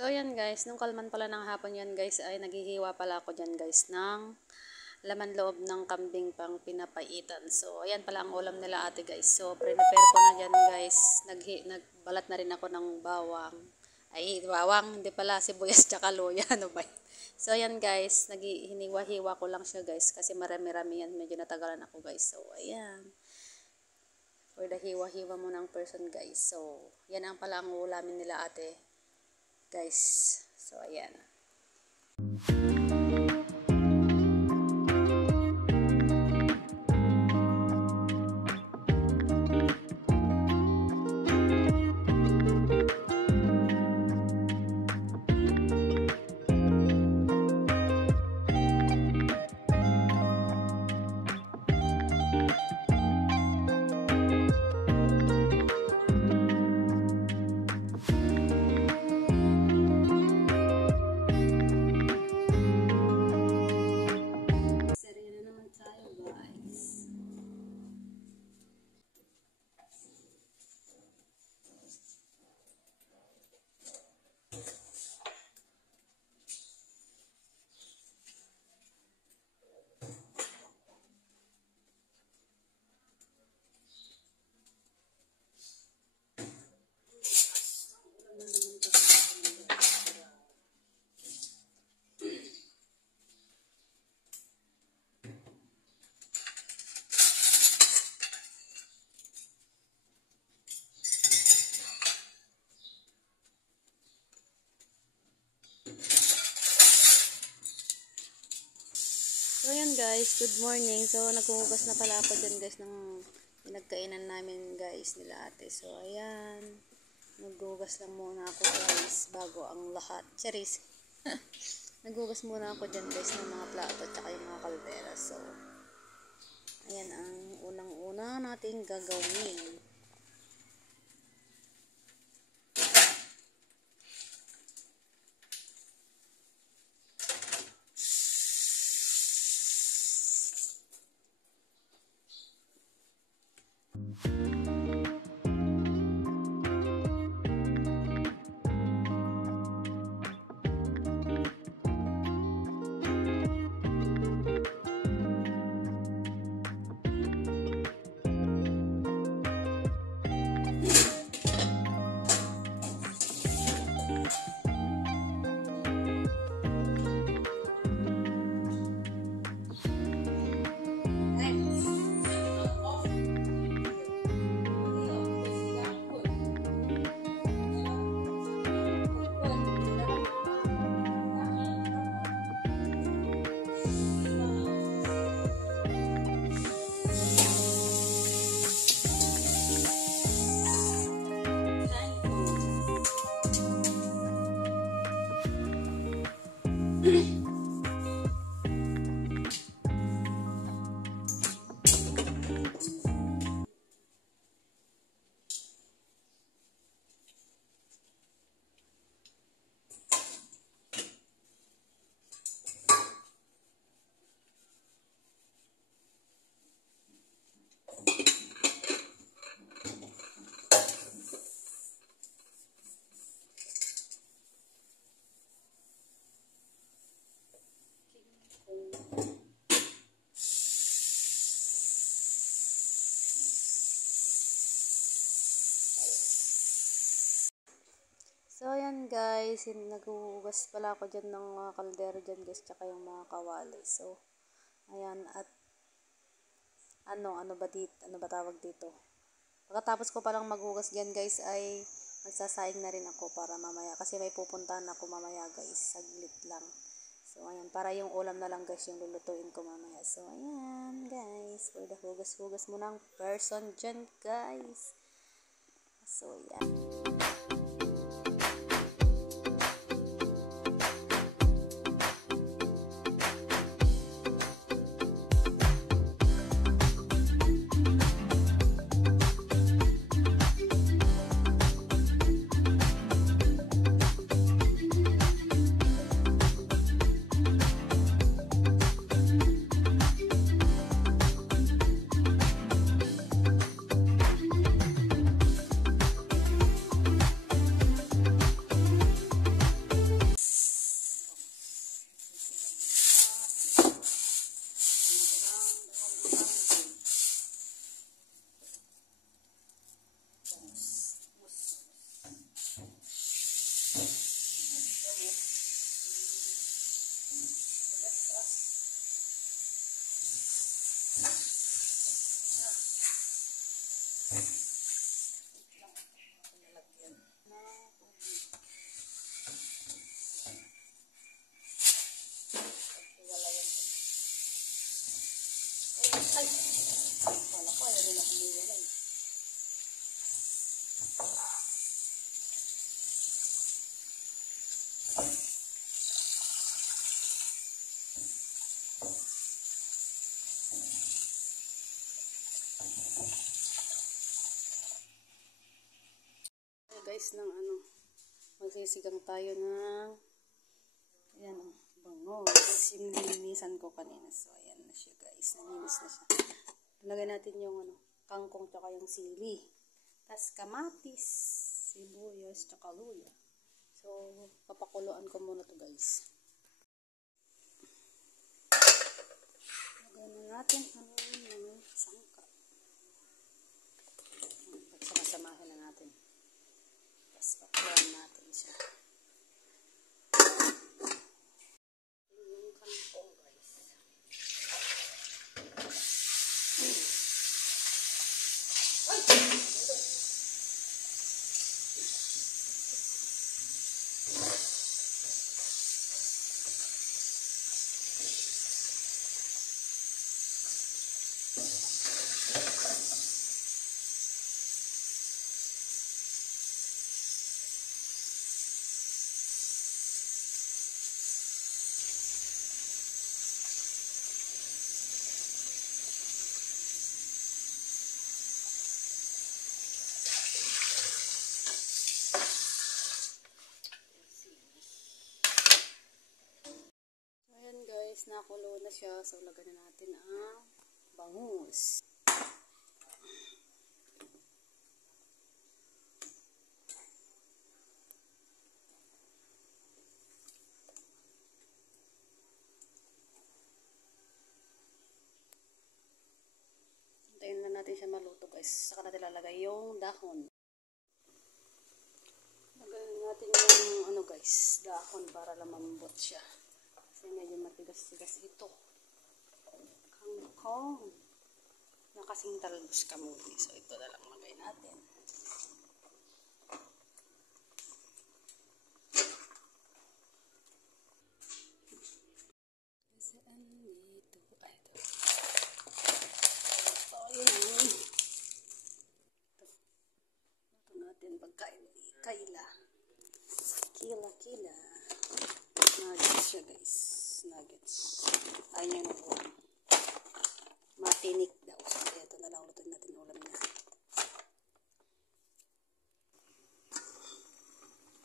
So, ayan guys, nung kalman pala ng hapon yan guys, ay naghihiwa pala ako dyan guys ng laman loob ng kambing pang pinapaitan. So, ayan pala ang ulam nila ate guys. So, prepare ko na dyan guys. Nagbalat na rin ako ng bawang. Ay, bawang, hindi pala sibuyas tsaka luya. Ano ba yun? So, ayan guys, hiniwa-hiwa ko lang siya guys. Kasi marami-rami yan. Medyo natagalan ako guys. So, ayan. For the hiwa-hiwa mo ng person guys. So, yan ang pala ang ulamin nila ate guys. So, ayan. So, ayan guys, good morning. So, naghuhugas na pala ako dyan guys ng pinagkainan namin guys nila ate. So, ayan. Naghuhugas lang muna ako guys bago ang lahat. Charis. Naghuhugas muna ako dyan guys ng mga plato at saka yung mga kaldera. So, ayan ang unang-una nating gagawin. So, ayan guys, naghuhugas pala ako dyan ng mga kaldero dyan guys, tsaka yung mga kawali. So, ayan, at ano ba tawag dito? Pagkatapos ko palang maghugas dyan guys, ay magsasaing na rin ako para mamaya. Kasi may pupuntahan ako mamaya guys, saglit lang. So, ayan, para yung ulam na lang guys, yung lulutuin ko mamaya. So, ayan guys, for the hugas-hugas mo ng person dyan guys. So, ayan. Guys, ng magsisigang tayo ng ayan o, bangos. Yung nilinisan ko kanina. So, ayan na siya guys. Nalinis na siya. Lagay natin yung kangkong tsaka yung sili. Tapos kamatis, sibuyas, tsaka luya. So, papakuluan ko muna to guys. Lagay na natin ang sangka. Pagsama-samahin na natin. Tapos pakuluan natin siya. Yung kangkong guys. Guys, nakulo na siya. So, lagyan na natin ang bangus. Hintayin na natin siya maluto guys. Saka natin lalagay yung dahon. Lagyan natin yung guys, dahon para lumambot siya. Kasi medyo matigas-tigas ito. Kangkong. Nakasing talbos kamuti. So, ito na lang lagay natin. Kasi dito. Ay, ito. So, yun. Ito natin pagkain. Kaila. Kila. Nuggets siya guys. Nuggets. Ayaw na po. Matinik daw. So, ito na lang lutuin natin ulam niya.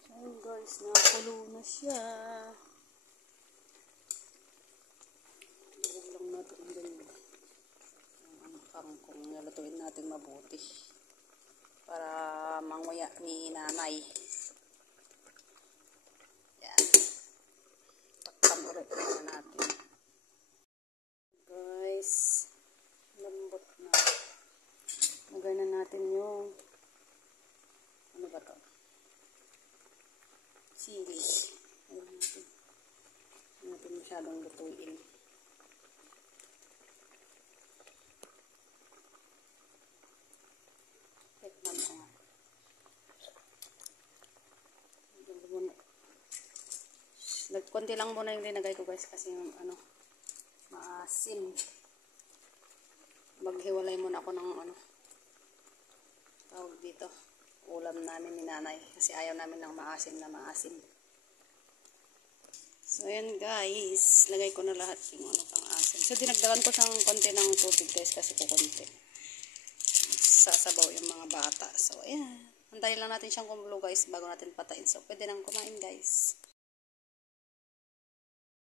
So guys, nakulo na siya. Huwag lang natin ganyan. Ang kangkong nalutuin natin mabuti. Para manguya ni nanay. Natin. Guys, lambot na. Lagay na natin yung ano ba to? Sili. Ayan natin. Hindi natin masyadong lutuin. Tikman ko nga. Konti lang muna yung linagay ko guys kasi yung maasim. Maghiwalay muna ako ng tawag dito. Ulam namin ni nanay kasi ayaw namin ng maasim na maasim. So ayan guys, lagay ko na lahat yung pang asim. So dinagdagan ko siyang konti ng tubig guys kasi kukunti. Sasabaw yung mga bata. So ayan, antayin lang natin siyang kumulo guys bago natin patayin. So pwede nang kumain guys.